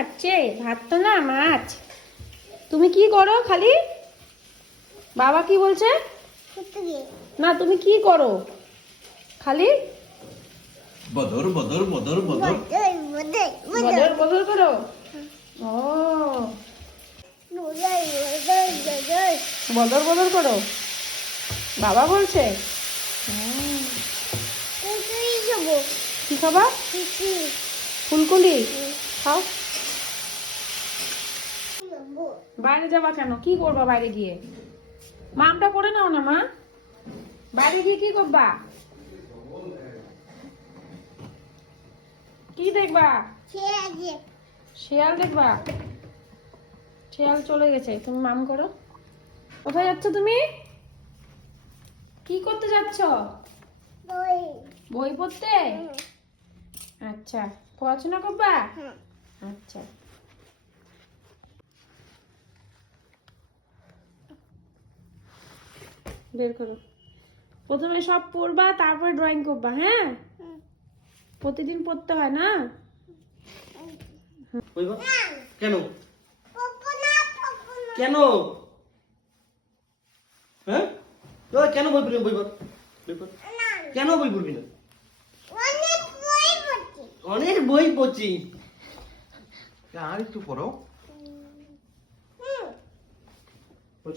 খাচ্ছে, ভাত তো না মাছ। তুমি কি করো খালি? বাবা কি বলছে? না তুমি কি করো খালি? বদর বদর বদর বদর বদর বদর করো। ও বদর বদর করো, বাবা বলছে। কি খাবা? ফুলকুলি খাও। বাইরে যাবা কেন? কি করবা বাইরে গিয়ে? মামটা পড়ে নাও না মা। বাইরে গিয়ে কি করবা? কি দেখবা? শিয়াল দেখবা? শিয়াল চলে গেছে, তুমি মাম করো। কোথায় যাচ্ছ তুমি? কি করতে যাচ্ছ? বই পড়তে? আচ্ছা, পড়াশোনা করবা? আচ্ছা। বের করো। প্রথমে সব পড়বা, তারপরে ড্রয়িং করবা। হ্যাঁ, প্রতিদিন পড়তে হয় না? কেন কেন হ্যাঁ কেন বই পড়বি বই পড় কেন বই পড়বি না? অনেক বই পড়ছি। আর একটু পড়ো।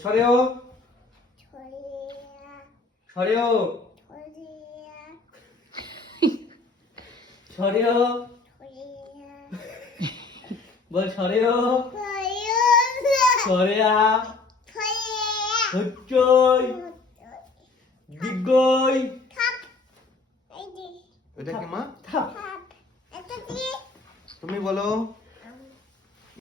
ছড়েও ছড়েও ছড়েও বল ছড়েও ছড়েয়া হচ্চই দিগ্গই। এটা কি মা? তুমি বলো।